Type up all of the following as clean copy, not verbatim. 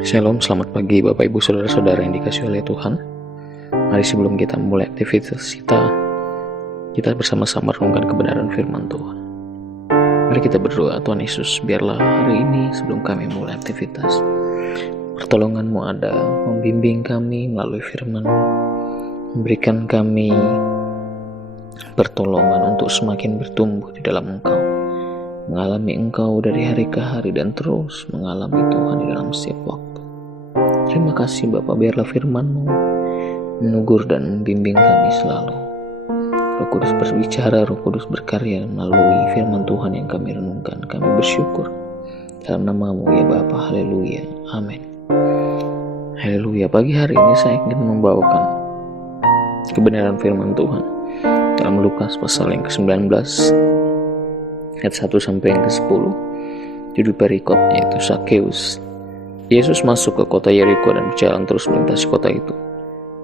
Shalom, selamat pagi Bapak Ibu Saudara-saudara yang dikasihi oleh Tuhan. Mari sebelum kita mulai aktivitas kita bersama-sama renungkan kebenaran firman Tuhan. Mari kita berdoa. Tuhan Yesus, biarlah hari ini sebelum kami mulai aktivitas, pertolongan-Mu ada membimbing kami melalui firman, memberikan kami pertolongan untuk semakin bertumbuh di dalam Engkau, mengalami Engkau dari hari ke hari dan terus mengalami Tuhan di dalam setiap waktu. Terima kasih Bapa, biarlah firman-Mu menegur dan membimbing kami selalu. Roh Kudus berbicara, Roh Kudus berkarya melalui firman Tuhan yang kami renungkan. Kami bersyukur dalam nama-Mu ya Bapa. Haleluya, amin. Haleluya. Pagi hari ini saya ingin membawakan kebenaran firman Tuhan dalam Lukas pasal yang ke-19 ayat 1 sampai yang ke-10. Judul perikopnya itu Zakeus. Yesus masuk ke kota Yeriko dan berjalan terus melintasi kota itu.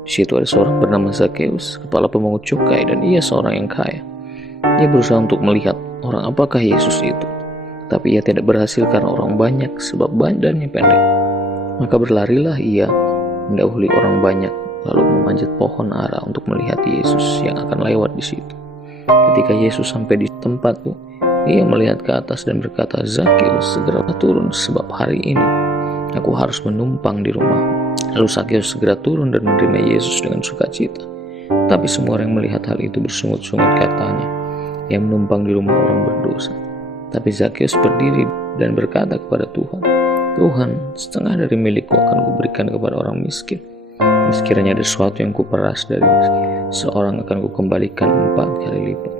Di situ ada seorang bernama Zakeus, kepala pemungut cukai, dan ia seorang yang kaya. Ia berusaha untuk melihat orang apakah Yesus itu, tapi ia tidak berhasil karena orang banyak, sebab badannya pendek. Maka berlarilah ia mendahului orang banyak, lalu memanjat pohon ara untuk melihat Yesus yang akan lewat di situ. Ketika Yesus sampai di tempat itu, ia melihat ke atas dan berkata, "Zakeus, segera turun, sebab hari ini aku harus menumpang di rumah." Lalu Zakeus segera turun dan menerima Yesus dengan sukacita. Tapi semua orang yang melihat hal itu bersungut-sungut katanya, "Yang menumpang di rumah orang berdosa." Tapi Zakeus berdiri dan berkata kepada Tuhan, "Tuhan, setengah dari milikku akan kuberikan kepada orang miskin. Sekiranya ada sesuatu yang kuperas dari seorang akan kukembalikan 4 kali lipat."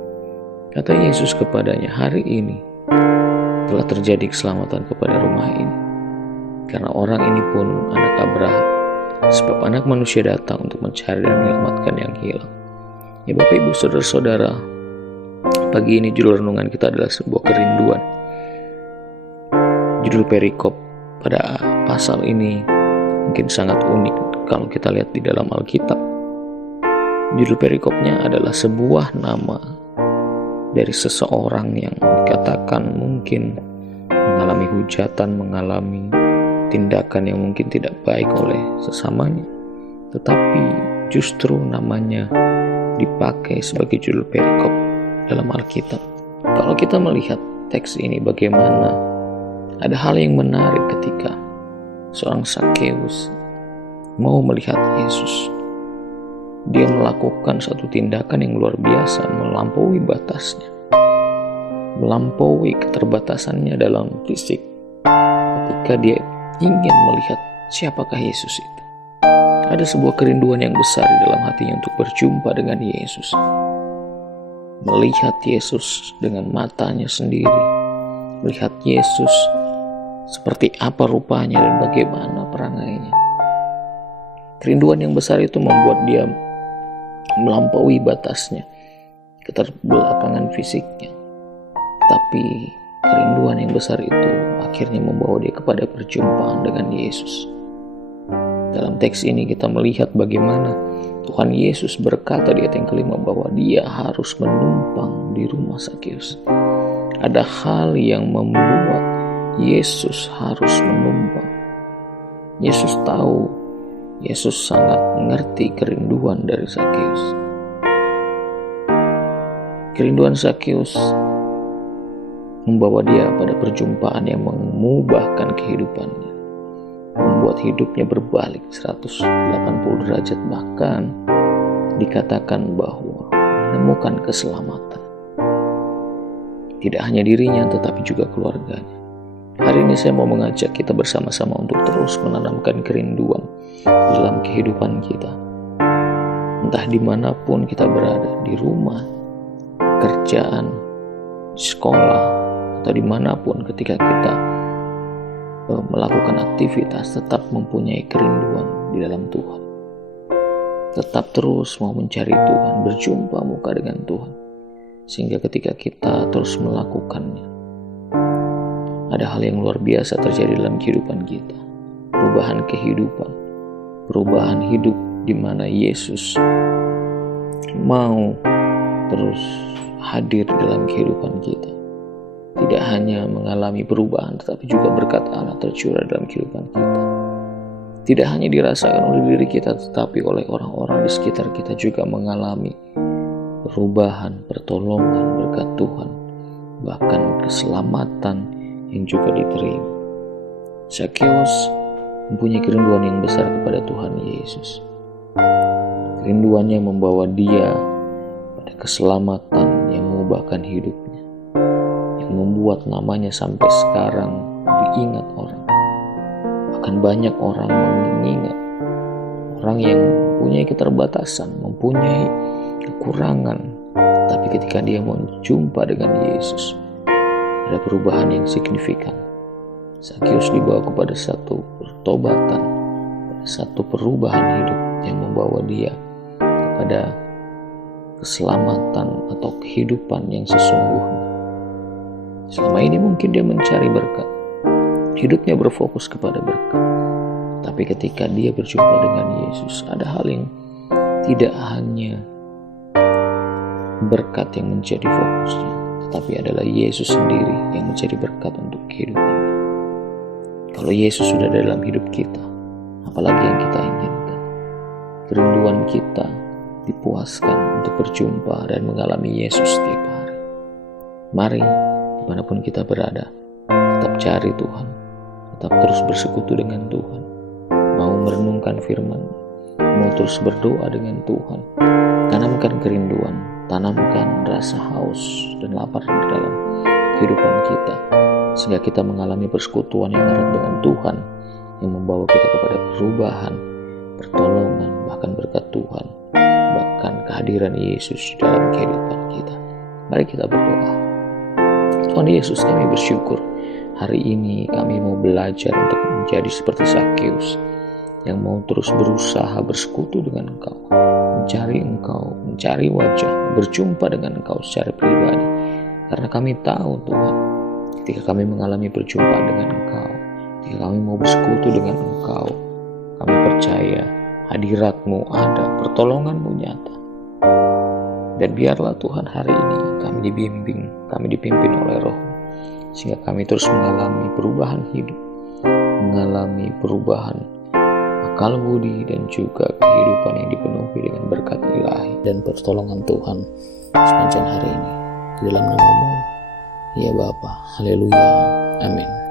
Kata Yesus kepadanya, "Hari ini telah terjadi keselamatan kepada rumah ini, karena orang ini pun anak Abraham, sebab Anak Manusia datang untuk mencari dan menyelamatkan yang hilang." Ya Bapak Ibu Saudara-saudara, pagi ini judul renungan kita adalah sebuah kerinduan. Judul perikop pada pasal ini mungkin sangat unik kalau kita lihat di dalam Alkitab. Judul perikopnya adalah sebuah nama dari seseorang yang dikatakan mungkin mengalami hujatan, mengalami tindakan yang mungkin tidak baik oleh sesamanya, tetapi justru namanya dipakai sebagai judul perikop dalam Alkitab. Kalau kita melihat teks ini, bagaimana ada hal yang menarik ketika seorang Zakeus mau melihat Yesus. Dia melakukan satu tindakan yang luar biasa, melampaui batasnya, melampaui keterbatasannya dalam fisik ketika dia ingin melihat siapakah Yesus itu. Ada sebuah kerinduan yang besar di dalam hatinya untuk berjumpa dengan Yesus, melihat Yesus dengan matanya sendiri, melihat Yesus seperti apa rupanya dan bagaimana perangainya. Kerinduan yang besar itu membuat dia melampaui batasnya, keterbelakangan fisiknya. Tapi kerinduan yang besar itu akhirnya membawa dia kepada perjumpaan dengan Yesus. Dalam teks ini kita melihat bagaimana Tuhan Yesus berkata di ayat yang kelima bahwa dia harus menumpang di rumah Zakeus. Ada hal yang membuat Yesus harus menumpang. Yesus tahu, Yesus sangat mengerti kerinduan dari Zakeus. Kerinduan Zakeus membawa dia pada perjumpaan yang mengubahkan kehidupannya, membuat hidupnya berbalik 180 derajat, bahkan dikatakan bahwa menemukan keselamatan. Tidak hanya dirinya tetapi juga keluarganya. Hari ini saya mau mengajak kita bersama-sama untuk terus menanamkan kerinduan dalam kehidupan kita. Entah dimanapun kita berada, di rumah, kerjaan, sekolah, atau dimanapun ketika kita melakukan aktivitas, tetap mempunyai kerinduan di dalam Tuhan. Tetap terus mau mencari Tuhan, berjumpa muka dengan Tuhan. Sehingga ketika kita terus melakukannya, ada hal yang luar biasa terjadi dalam kehidupan kita. Perubahan kehidupan, perubahan hidup di mana Yesus mau terus hadir dalam kehidupan kita. Tidak hanya mengalami perubahan, tetapi juga berkat Allah tercurah dalam kehidupan kita. tidak hanya dirasakan oleh diri kita, tetapi oleh orang-orang di sekitar kita juga mengalami perubahan, pertolongan, berkat Tuhan, bahkan keselamatan yang juga diterima. Zakeus mempunyai kerinduan yang besar kepada Tuhan Yesus. Kerinduan yang membawa dia pada keselamatan yang mengubahkan hidupnya, yang membuat namanya sampai sekarang diingat orang. Bahkan banyak orang mengingat, orang yang mempunyai keterbatasan, mempunyai kekurangan, tapi ketika dia menjumpa dengan Yesus, ada perubahan yang signifikan. Zakeus dibawa kepada satu pertobatan, satu perubahan hidup yang membawa dia kepada keselamatan atau kehidupan yang sesungguhnya. Selama ini mungkin dia mencari berkat, hidupnya berfokus kepada berkat, tapi ketika dia berjumpa dengan Yesus, ada hal yang tidak hanya berkat yang menjadi fokusnya, tetapi adalah Yesus sendiri yang menjadi berkat untuk kehidupannya. Kalau Yesus sudah ada dalam hidup kita, apalagi yang kita inginkan? Kerinduan kita dipuaskan untuk berjumpa dan mengalami Yesus setiap hari. Mari, dimanapun kita berada, tetap cari Tuhan, tetap terus bersekutu dengan Tuhan, mau merenungkan firman, mau terus berdoa dengan Tuhan. Tanamkan kerinduan, tanamkan rasa haus dan lapar di dalam kehidupan kita, sehingga kita mengalami persekutuan yang erat dengan Tuhan, yang membawa kita kepada perubahan, pertolongan, bahkan berkat Tuhan, bahkan kehadiran Yesus dalam kehidupan kita. Mari kita berdoa. Tuhan Yesus, kami bersyukur hari ini kami mau belajar untuk menjadi seperti Zakeus, yang mau terus berusaha bersekutu dengan Engkau, mencari wajah, berjumpa dengan Engkau secara pribadi. Karena kami tahu Tuhan, ketika kami mengalami perjumpaan dengan Engkau, ketika kami mau bersekutu dengan Engkau, kami percaya hadirat-Mu ada, pertolongan-Mu nyata. Dan biarlah Tuhan hari ini kami dibimbing, kami dipimpin oleh Roh-Mu, sehingga kami terus mengalami perubahan hidup, mengalami perubahan akal budi, dan juga kehidupan yang dipenuhi dengan berkat ilahi dan pertolongan Tuhan sepanjang hari ini. Di dalam nama-Mu, ya Bapa, haleluya, amin.